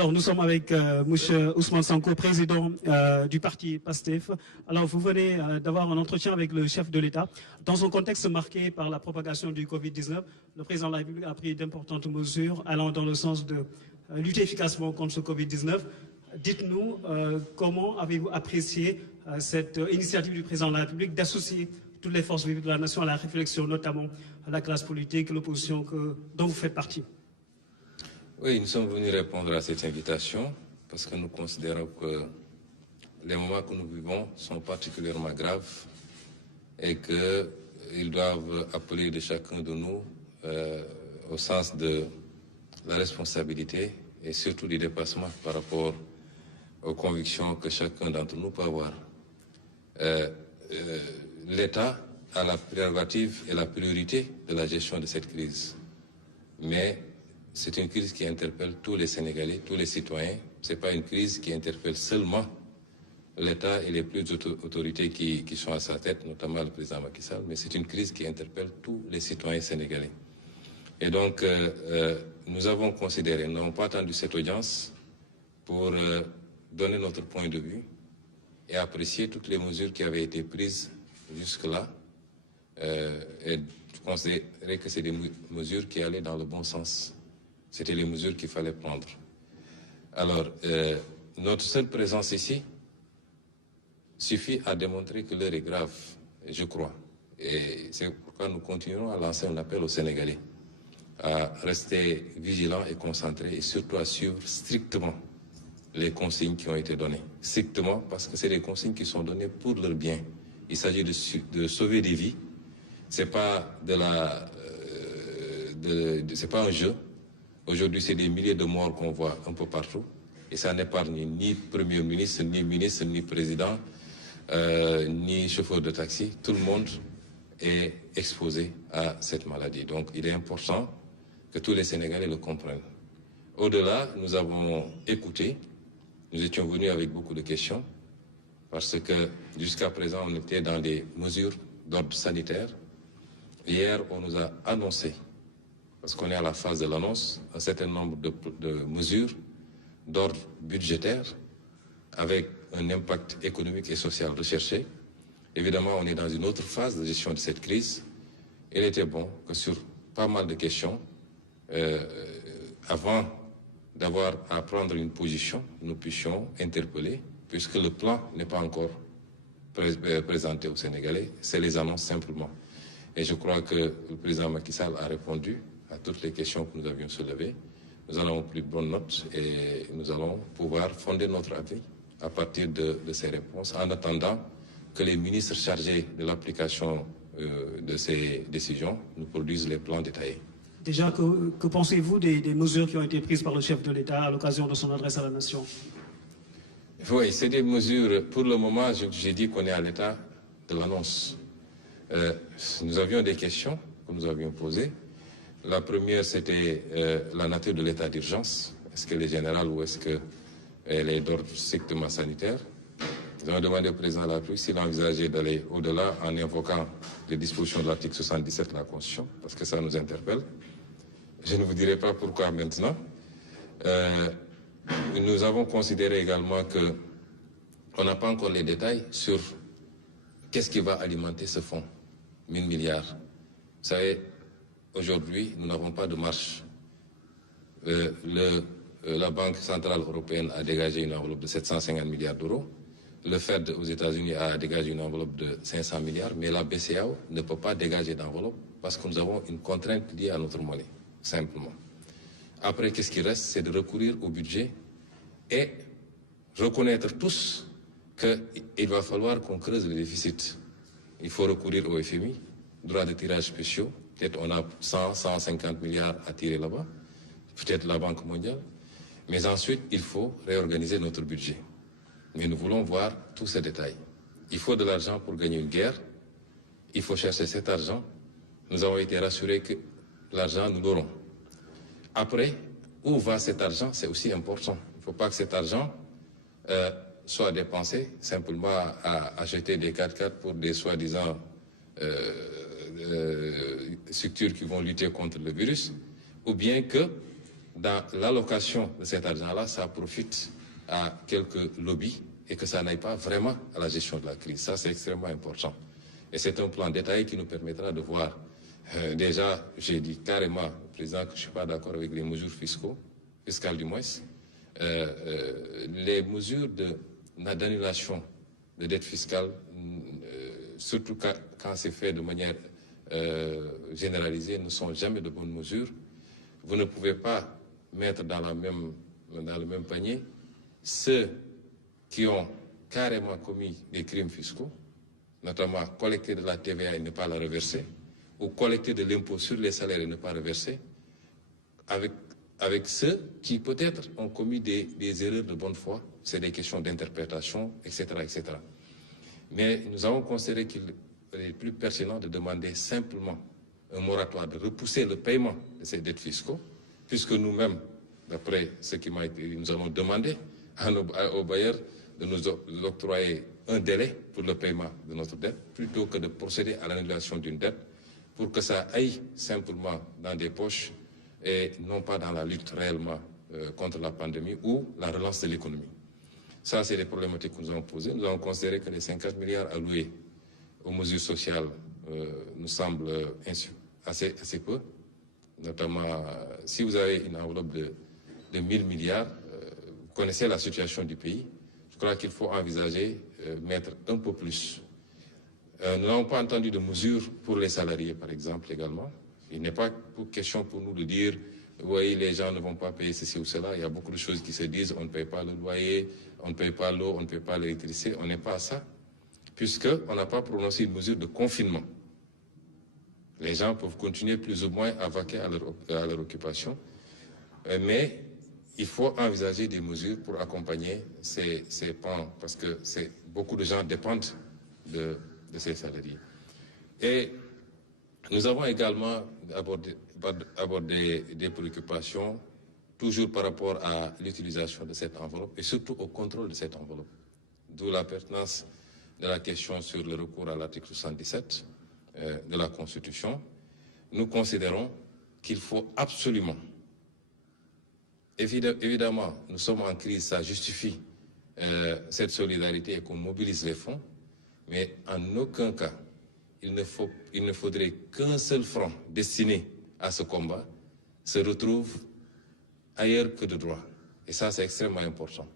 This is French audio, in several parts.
Alors, nous sommes avec M. Ousmane Sanko, président du parti PASTEF. Alors, vous venez d'avoir un entretien avec le chef de l'État. Dans un contexte marqué par la propagation du Covid-19, le président de la République a pris d'importantes mesures allant dans le sens de lutter efficacement contre ce Covid-19. Dites-nous comment avez-vous apprécié cette initiative du président de la République d'associer toutes les forces vives de la nation à la réflexion, notamment à la classe politique, l'opposition dont vous faites partie? Oui, nous sommes venus répondre à cette invitation parce que nous considérons que les moments que nous vivons sont particulièrement graves et qu'ils doivent appeler de chacun de nous au sens de la responsabilité et surtout du dépassement par rapport aux convictions que chacun d'entre nous peut avoir. L'État a la prérogative et la priorité de la gestion de cette crise. Mais c'est une crise qui interpelle tous les Sénégalais, tous les citoyens. Ce n'est pas une crise qui interpelle seulement l'État et les plus autorités qui sont à sa tête, notamment le président Macky Sall, mais c'est une crise qui interpelle tous les citoyens sénégalais. Et donc, nous avons considéré, nous n'avons pas attendu cette audience pour donner notre point de vue et apprécier toutes les mesures qui avaient été prises jusque-là. Et considérer que c'est des mesures qui allaient dans le bon sens. C'était les mesures qu'il fallait prendre. Alors, notre seule présence ici suffit à démontrer que l'heure est grave, je crois. Et c'est pourquoi nous continuerons à lancer un appel aux Sénégalais à rester vigilants et concentrés et surtout à suivre strictement les consignes qui ont été données. Strictement parce que c'est des consignes qui sont données pour leur bien. Il s'agit de sauver des vies. C'est pas c'est pas un jeu. Aujourd'hui, c'est des milliers de morts qu'on voit un peu partout. Et ça n'épargne ni Premier ministre, ni président, ni chauffeur de taxi. Tout le monde est exposé à cette maladie. Donc, il est important que tous les Sénégalais le comprennent. Au-delà, nous avons écouté. Nous étions venus avec beaucoup de questions. Parce que jusqu'à présent, on était dans des mesures d'ordre sanitaire. Hier, on nous a annoncé, parce qu'on est à la phase de l'annonce, un certain nombre de mesures d'ordre budgétaire avec un impact économique et social recherché. Évidemment, on est dans une autre phase de gestion de cette crise. Il était bon que sur pas mal de questions, avant d'avoir à prendre une position, nous puissions interpeller, puisque le plan n'est pas encore présenté aux Sénégalais, c'est les annonces simplement. Et je crois que le président Macky Sall a répondu à toutes les questions que nous avions soulevées. Nous en avons pris bonne note et nous allons pouvoir fonder notre avis à partir de ces réponses, en attendant que les ministres chargés de l'application de ces décisions nous produisent les plans détaillés. Déjà, que pensez-vous des mesures qui ont été prises par le chef de l'État à l'occasion de son adresse à la nation? Oui, c'est des mesures, pour le moment, j'ai dit qu'on est à l'état de l'annonce. Nous avions des questions que nous avions posées. La première, c'était la nature de l'état d'urgence. Est-ce qu'elle est générale ou est-ce qu'elle est d'ordre strictement sanitaire? Nous avons demandé au président de la République s'il envisageait d'aller au-delà en invoquant les dispositions de l'article 77 de la Constitution, parce que ça nous interpelle. Je ne vous dirai pas pourquoi maintenant. Nous avons considéré également qu'on n'a pas encore les détails sur qu'est-ce qui va alimenter ce fonds, 1000 milliards. Vous savez, aujourd'hui, nous n'avons pas de marche. La Banque centrale européenne a dégagé une enveloppe de 750 milliards d'euros. Le Fed aux États-Unis a dégagé une enveloppe de 500 milliards, mais la BCEAO ne peut pas dégager d'enveloppe parce que nous avons une contrainte liée à notre monnaie, simplement. Après, qu'est-ce qui reste? C'est de recourir au budget et reconnaître tous qu'il va falloir qu'on creuse le déficit. Il faut recourir au FMI, droit de tirage spéciaux. Peut-être on a 150 milliards à tirer là-bas, peut-être la Banque mondiale. Mais ensuite, il faut réorganiser notre budget. Mais nous voulons voir tous ces détails. Il faut de l'argent pour gagner une guerre. Il faut chercher cet argent. Nous avons été rassurés que l'argent, nous l'aurons. Après, où va cet argent? C'est aussi important. Il ne faut pas que cet argent soit dépensé simplement à acheter des 4x4 pour des soi-disant structures qui vont lutter contre le virus, ou bien que dans l'allocation de cet argent-là, ça profite à quelques lobbies et que ça n'aille pas vraiment à la gestion de la crise. Ça, c'est extrêmement important. Et c'est un plan détaillé qui nous permettra de voir. Déjà, j'ai dit carrément au président que je ne suis pas d'accord avec les mesures fiscales du moins. Les mesures d'annulation de dette fiscale, surtout quand c'est fait de manière généralisée, ne sont jamais de bonnes mesures. Vous ne pouvez pas mettre dans le même panier ceux qui ont carrément commis des crimes fiscaux, notamment collecter de la TVA et ne pas la reverser, ou collecter de l'impôt sur les salaires et ne pas reverser, avec ceux qui peut-être ont commis des erreurs de bonne foi, c'est des questions d'interprétation, etc., etc. Mais nous avons considéré qu'il est plus pertinent de demander simplement un moratoire, de repousser le paiement de ces dettes fiscaux, puisque nous-mêmes, d'après ce qui m'a été dit, nous allons demander aux bailleurs de nous octroyer un délai pour le paiement de notre dette, plutôt que de procéder à l'annulation d'une dette, pour que ça aille simplement dans des poches et non pas dans la lutte réellement contre la pandémie ou la relance de l'économie. Ça, c'est les problématiques que nous avons posées. Nous avons considéré que les 50 milliards alloués aux mesures sociales nous semblent assez peu. Notamment, si vous avez une enveloppe de 1000 milliards, vous connaissez la situation du pays. Je crois qu'il faut envisager mettre un peu plus. Nous n'avons pas entendu de mesures pour les salariés, par exemple, également. Il n'est pas question pour nous de dire oui, les gens ne vont pas payer ceci ou cela. Il y a beaucoup de choses qui se disent, on ne paye pas le loyer, on ne paye pas l'eau, on ne paye pas l'électricité. On n'est pas à ça, puisqu'on n'a pas prononcé une mesure de confinement. Les gens peuvent continuer plus ou moins à vaquer à leur occupation, mais il faut envisager des mesures pour accompagner ces pans, parce que beaucoup de gens dépendent de ces salariés. Et nous avons également abordé des préoccupations, toujours par rapport à l'utilisation de cette enveloppe et surtout au contrôle de cette enveloppe. D'où la pertinence de la question sur le recours à l'article 77 de la Constitution. Nous considérons qu'il faut absolument, évidemment, nous sommes en crise, ça justifie cette solidarité et qu'on mobilise les fonds, mais en aucun cas, il ne faudrait qu'un seul franc destiné à ce combat se retrouve ailleurs que de droit. Et ça, c'est extrêmement important.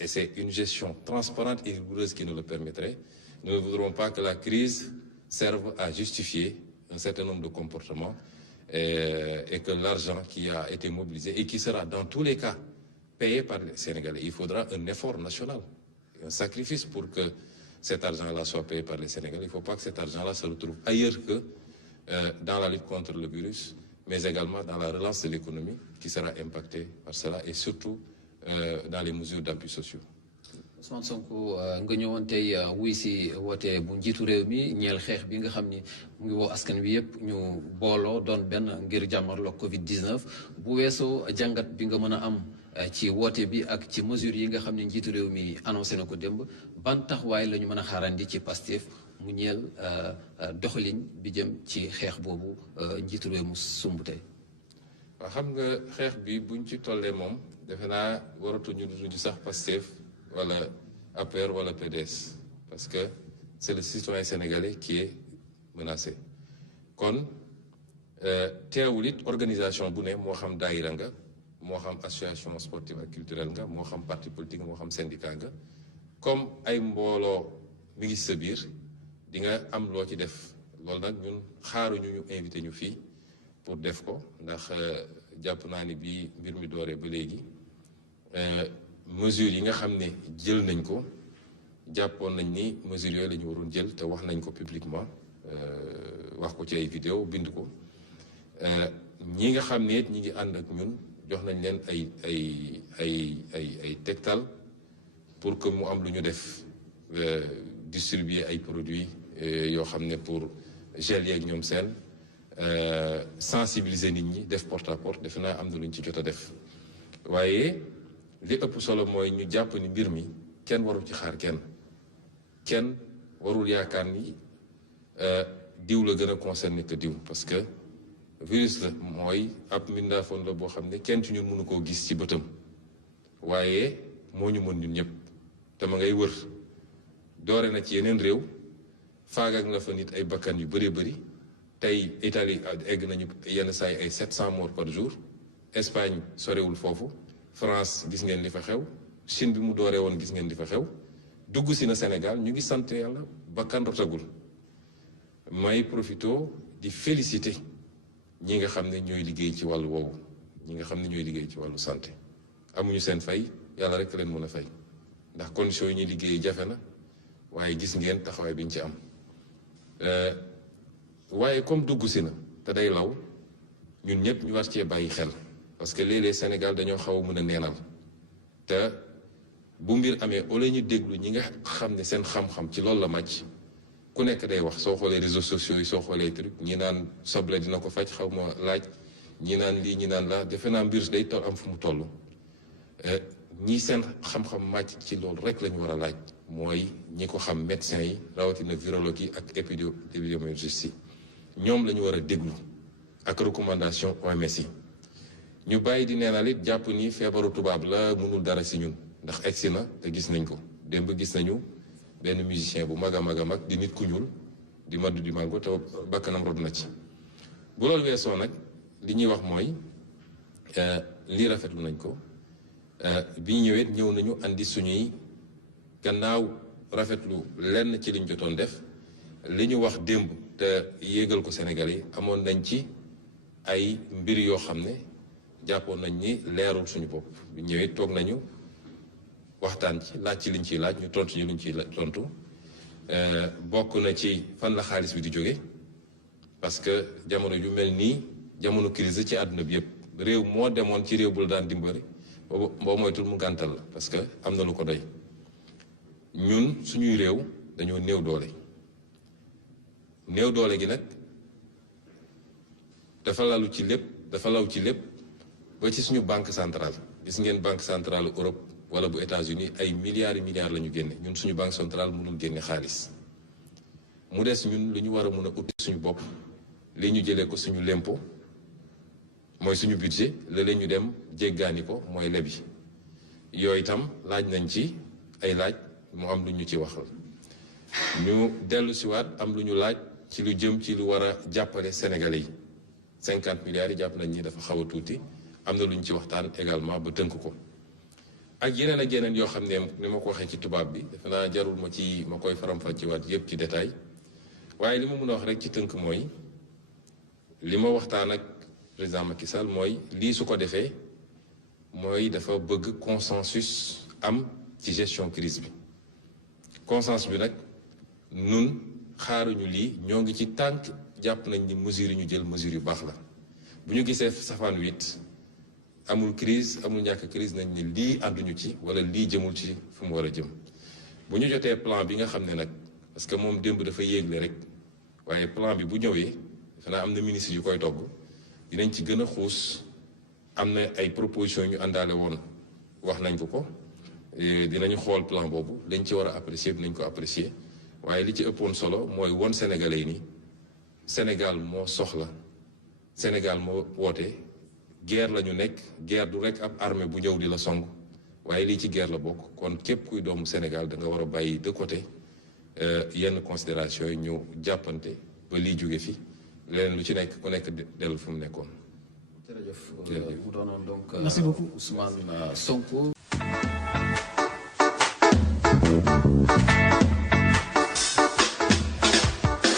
Et c'est une gestion transparente et rigoureuse qui nous le permettrait. Nous ne voudrons pas que la crise serve à justifier un certain nombre de comportements et que l'argent qui a été mobilisé et qui sera dans tous les cas payé par les Sénégalais, il faudra un effort national, un sacrifice pour que cet argent-là soit payé par les Sénégalais. Il ne faut pas que cet argent-là se retrouve ailleurs que dans la lutte contre le virus, mais également dans la relance de l'économie qui sera impactée par cela et surtout dans les mesures d'appui sociaux. Ousmane Sonko nga ñëwoon tey wuy si woote bu njiitu réew mi ñeel xeex bi nga xam ni mu ngi woo askan wi yëpp ñu booloo doon benn ngir jàmmarloo Covid-19 bu weesoo jàngat bi nga mën a am ci woote bi ak ci mesures yi nga xam ne njiitu réew mi annoncé na ko démb ban taxawaay la ñu mën a xaarandi ci Pastef mu ñeel doxalin bi jëm ci xeex boobu njiitu réew mu sumb tey. waaw xam nga xeex bi buñ ci tollee moom defe naa waratuñu duñu sax Pastef wala APR wala PDS parce que c'est le citoyen sénégalais qui est menacé kon teewul it organisation bu ne moo xam daayira nga moo xam association sportive ak culturelle nga moo xam parti politique moo xam syndicat nga comme ay mbooloo mi ngi sa biir di nga am loo ci def loolu nag ñun xaaruñu ñu invité ñu fii pour def ko ndax jàpp naa ni bii mbir mi dooree ba léegi mesures yi nga xam ne jël nañ ko jàppoon nañ ni mesures yooyu la ñu waroon jël te wax nañ ko publiquement wax ko ci ay vidéo bind ko ñi nga xam ne it ñi ngi ànd ak ñun jox nañ leen ay tegtal pour que mu am lu ñu def distribuer ay produits yoo xam ne pour gel yeeg ñoom seen sensibiliser nit ñi def porte à porte defe naa am na lu ñu ci jot a def waaye li ëpp solo mooy ñu jàpp ni mbir mi kenn warul ci xaar kenn warul yaakaar ni diw la gën a concerné que diw parce que virus la mooy ab mbindaafoon la boo xam ne kenn ci ñun mënu koo gis ci bëtam waaye moo ñu mën ñun ñëpp te ma ngay wër doore na ci yeneen réew faagaak na fa nit ay bakkan yu bëree bëri tey Italie egg nañu yenn saa yi ay 700 morts par jour Espagne sorewul foofu France gis ngeen li fa xew Chine bi mu dooree woon gis ngeen li fa xew dugg si na Sénégal ñu ngi sant yàlla bakkan rotagul may profito di féliciter ñi nga xam ne ñooy liggéey ci wàllu woowu ñi nga xam ne ñooy liggéey ci wàllu santé amuñu seen fay yàlla rek leen mën a fay ndax conditions yi ñuy liggéey jafe na waaye gis ngeen taxawaay bi ñu ci am waaye comme dugg si na te day law ñun ñëpp ñu war cee bàyyi xel parce que léeg-léeg Sénégal dañoo xaw a mën a neenal te bu mbir amee au lieu ñu déglu ñi nga xam ne seen xam-xam ci loolu la màcc ku nekk day wax soo xoolee réseaux sociaux yi soo xoolee truc ñi naan soble dina ko faj xaw ma laaj ñi naan lii ñi naan laa defe naa mbir day am fu mu toll ñi seen xam-xam màcc ci loolu rek la ñu war a laaj mooy ñi ko xam médecins yi rawatina virologue yi ak épidémiologistes yi ñoom la ñu war a déglu ak recommandation OMS yi ñu bàyyi di neenal it jàpp ni feebaru tubaab la mënul dara si ñun ndax egsi na te gis nañ ko démb gis nañu benn musicien bu mag a mag a mag di nit ku ñuul di maddu di mango te bakkanam rod na ci bu loolu weesoo nag li ñuy wax mooy lii rafetlu nañ ko bi ñu ñëwee ñëw nañu andi suñuy gannaaw rafetlu lenn ci liñ jotoon def li ñu wax démb te yéegal ko Sénégal yi amoon nañ ci ay mbir yoo xam ne jàppoon nañ ni leerul suñu bopp bi ñëwee toog nañu waxtaan ci laaj ci liñ ciy laaj ñu tontu ñu liñ ciy tontu bokk na ci fan la xaalis bi di jóge parce que jamono yu mel nii jamono crise ci àdduna bi yëpp réew moo demoon ci réew bu la daan dimbali boo moytul mu gàntal la parce que am na lu ko doy ñun suñuy réew dañoo néew doole néew doole gi nag dafa lalu ci lépp dafa law ci lépp ba ci suñu banque centrale gis ngeen banque centrale Europe wala bu États-Unis ay milliards et milliards la ñu génne ñun suñu banque centrale mënul génne xaalis mu des ñun lu ñu war a mën a uti suñu bopp li ñu jëlee ko suñu lempo mooy suñu budget léeg-léeg ñu dem jéggaani ko mooy lebi yooyu itam laaj nañ ci ay laaj mu am lu ñu ci waxal ñu dellu siwaat am lu ñu laaj ci lu jëm ci lu war a jàppale Sénégalais yi 50 milliards yi jàpp nañ ni dafa xaw a tuuti am na lu ñu ci waxtaan également ba tënk ko ak yeneen yoo xam ne ni ma ko waxee ci tubaab bi defe naa jarul ma koy faram-fàccewaat yépp ci détail waaye li ma mën a wax rek ci tënk mooy li ma waxtaan ak président Macky Sall mooy lii su ko defee mooy dafa bëgg consensus am ci gestion crise bi consensus bi nag nun xaaruñu lii ñoo ngi ci tànk jàpp nañ ni mesures yi ñu jël mesures yu baax la bu ñu gisee safaan wit amul crise amul ñàkk crise nañ ni lii ànduñu ci wala lii jëmul ci fu mu war a jëm bu ñu jotee plan bi nga xam ne nag parce que moom démb dafa yéegle rek waaye plan bi bu ñëwee xanaa am na ministre yu koy togg dinañ ci gën a xuus am na ay propositions ñu àndaale woon wax nañ ko dinañu xool plan boobu dañ ci war a apprécier dinañ ko apprécier waaye li ci ëppoon solo mooy won Sénégalais yi ni Sénégal moo soxla Sénégal moo woote guerre la ñu nekk guerre du rek ab armée bu ñëw di la song waaye lii ci guerre la bokk kon képp kuy doomu Sénégal da nga war a bàyyi de côté yenn considération yi ñu jàppante ba lii jóge fi leneen lu ci nekk ku nekk dellu fu mu nekkoon. jërëjëf mu doonoon donc merci beaucoup Ousmane Sonko.